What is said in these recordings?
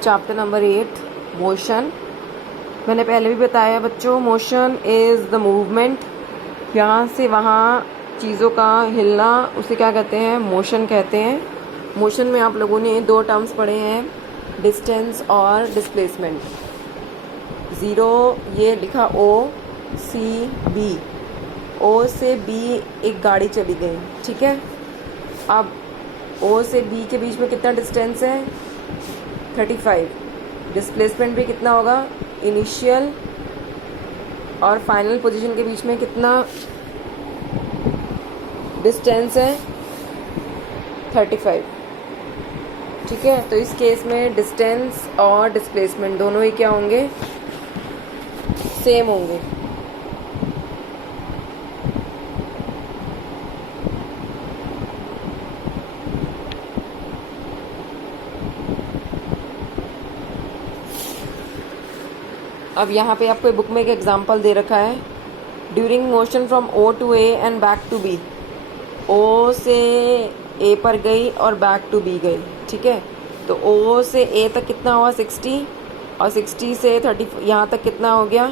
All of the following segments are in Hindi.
Chapter number 8 motion. मैंने पहले भी बताया बच्चों, मोशन इज़ द मूवमेंट, यहाँ से वहाँ चीज़ों का हिलना, उसे क्या कहते हैं? मोशन कहते हैं। मोशन में आप लोगों ने दो टर्म्स पढ़े हैं, डिस्टेंस और डिस्प्लेसमेंट। ज़ीरो ये लिखा O-C-B, O से B एक गाड़ी चली गई, ठीक है। अब O से B के बीच में कितना डिस्टेंस है? 35। डिस्प्लेसमेंट भी कितना होगा? इनिशियल और फाइनल पोजीशन के बीच में कितना डिस्टेंस है? 35, ठीक है। तो इस केस में डिस्टेंस और डिस्प्लेसमेंट दोनों ही क्या होंगे? सेम होंगे। अब यहाँ पे आपको बुक में एक एग्जांपल दे रखा है, during motion from O to A and back to B। O से A पर गई और बैक टू B गई, ठीक है। तो O से A तक कितना हुआ? 60, और 60 से 30 यहाँ तक कितना हो गया?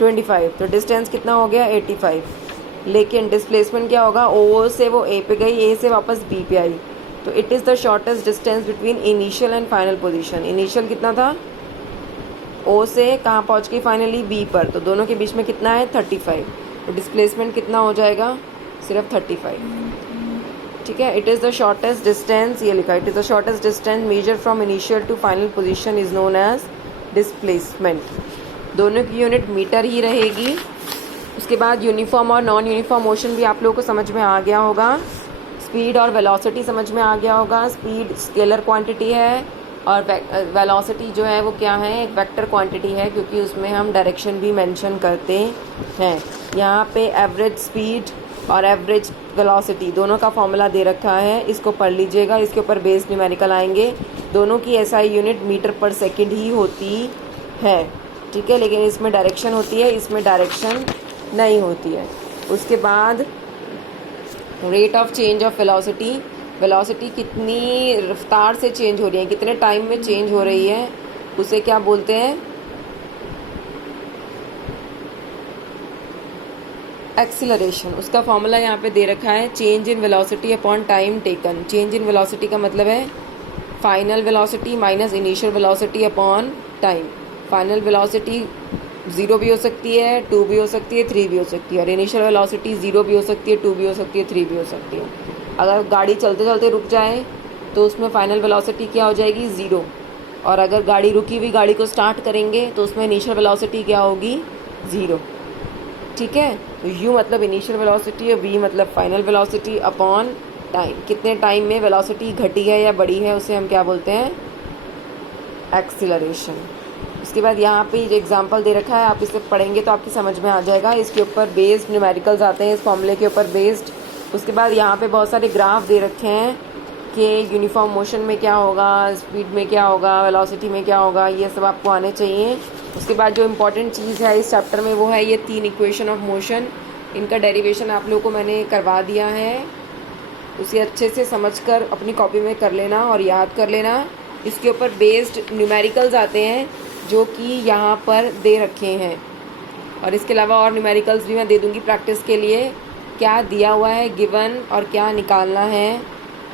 25। तो डिस्टेंस कितना हो गया? 85। लेकिन डिस्प्लेसमेंट क्या होगा? O से वो A पे गई, A से वापस B पे आई, तो it is the shortest distance between initial and final position. Initial कितना था? O से कहाँ पहुँच गई फाइनली? B पर, तो दोनों के बीच में कितना है? 35। तो डिस्प्लेसमेंट कितना हो जाएगा? सिर्फ 35, ठीक है। It is the shortest distance, ये लिखा, it is the shortest distance measure from initial to final position is known as displacement. दोनों की यूनिट मीटर ही रहेगी। उसके बाद यूनिफॉर्म और नॉन यूनिफॉर्म मोशन भी आप लोगों को समझ में आ गया होगा। स्पीड और वेलोसिटी समझ में आ गया होगा। स्पीड स्केलर क्वांटिटी है और वेलोसिटी जो है वो क्या है? एक वेक्टर क्वांटिटी है, क्योंकि उसमें हम डायरेक्शन भी मेंशन करते हैं। यहाँ पे एवरेज स्पीड और एवरेज वेलोसिटी दोनों का फॉर्मूला दे रखा है, इसको पढ़ लीजिएगा। इसके ऊपर बेस न्यूमेरिकल आएंगे। दोनों की एसआई यूनिट मीटर पर सेकंड ही होती है, ठीक है। लेकिन इसमें डायरेक्शन होती है, इसमें डायरेक्शन नहीं होती है। उसके बाद rate of change of velocity, velocity कितनी रफ्तार से चेंज हो रही है, कितने टाइम में चेंज हो रही है, उसे क्या बोलते हैं? एक्सीलरेशन। उसका फॉर्मूला यहाँ पे दे रखा है, change in velocity upon time taken. Change in velocity का मतलब है final velocity minus initial velocity upon time. Final velocity 0 भी हो सकती है, 2 भी हो सकती है, 3 भी हो सकती है, और इनिशियल वेलोसिटी 0 भी हो सकती है, 2 भी हो सकती है, 3 भी हो सकती है। अगर गाड़ी चलते चलते रुक जाए तो उसमें फाइनल वेलोसिटी क्या हो जाएगी? 0। और अगर गाड़ी रुकी हुई गाड़ी को स्टार्ट करेंगे तो उसमें इनिशियल वेलोसिटी क्या होगी? 0, ठीक है। तो U मतलब इनिशियल वेलोसिटी और V मतलब फाइनल वेलोसिटी अपॉन टाइम। कितने टाइम में वेलोसिटी घटी है या बढ़ी है, उसे हम क्या बोलते हैं? एक्सीलरेशन। उसके बाद यहाँ पे जो एग्जांपल दे रखा है, आप इसे पढ़ेंगे तो आपकी समझ में आ जाएगा। इसके ऊपर बेस्ड न्यूमेरिकल्स आते हैं, इस फॉर्मूले के ऊपर बेस्ड। उसके बाद यहाँ पे बहुत सारे ग्राफ दे रखे हैं कि यूनिफॉर्म मोशन में क्या होगा, स्पीड में क्या होगा, वेलोसिटी में क्या होगा, ये सब आपको आने चाहिए। उसके बाद जो इम्पोर्टेंट चीज़ है इस चैप्टर में वो है ये 3 इक्वेशन ऑफ मोशन। इनका डेरिवेशन आप लोगों को मैंने करवा दिया है, उसे अच्छे से समझकर अपनी कॉपी में कर लेना और याद कर लेना। इसके ऊपर बेस्ड न्यूमेरिकल्स आते हैं जो कि यहाँ पर दे रखे हैं, और इसके अलावा और न्यूमेरिकल्स भी मैं दे दूँगी प्रैक्टिस के लिए। क्या दिया हुआ है गिवन और क्या निकालना है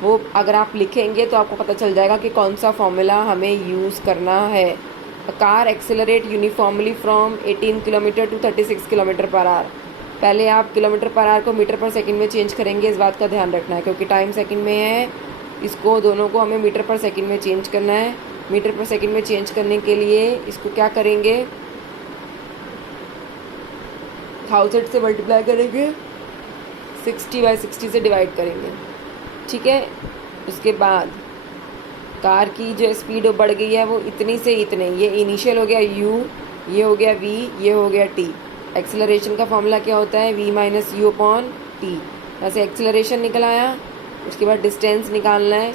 वो अगर आप लिखेंगे तो आपको पता चल जाएगा कि कौन सा फॉर्मूला हमें यूज़ करना है। A car accelerate uniformly from 18 kilometre to 36 kilometre per hour. पहले आप किलोमीटर पर आवर को मीटर पर सेकंड में चेंज करेंगे, इस बात का ध्यान रखना है, क्योंकि टाइम सेकंड में है। इसको दोनों को हमें मीटर पर सेकंड में चेंज करना है। मीटर पर सेकंड में चेंज करने के लिए इसको क्या करेंगे? 1000 से मल्टीप्लाई करेंगे, 60/60 से डिवाइड करेंगे, ठीक है। उसके बाद कार की जो स्पीड बढ़ गई है वो इतनी से इतने, ये इनिशियल हो गया U, ये हो गया V, ये हो गया T। एक्सेलरेशन का फॉर्मूला क्या होता है? V minus U upon T। ऐसे एक्सेलरेशन निकल आया। उसके बाद डिस्टेंस निकालना है,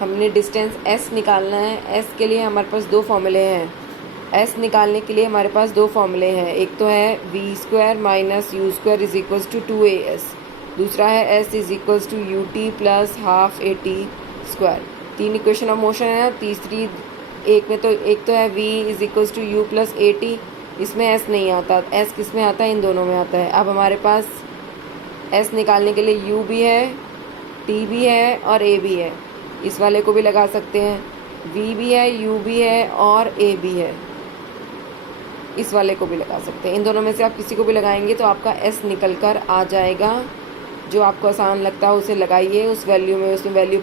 हमने डिस्टेंस S निकालना है। S के लिए हमारे पास 2 फॉर्मूले हैं। S निकालने के लिए हमारे पास 2 फॉर्मूले हैं, एक तो है v² minus U² is equals to 2AS, दूसरा है S is equals to UT plus half AT²। 3 equation of motion है, तीसरी एक तो है v is equals to u plus a t, इसमें s नहीं आता, s किस में आता है, इन दोनों में आता है। अब हमारे पास s निकालने के लिए u भी है, t भी है और a भी है, इस वाले को भी लगा सकते हैं। v भी है, u भी है और a भी है, इस वाले को भी लगा सकते हैं। इन दोनों में से आप किसी को भी लगाएंगे तो आपका s निकल कर आ जाएगा। जो आपको आसान लगता है उसे लगाइए, उस वैल्यू में, उसमें वैल्यू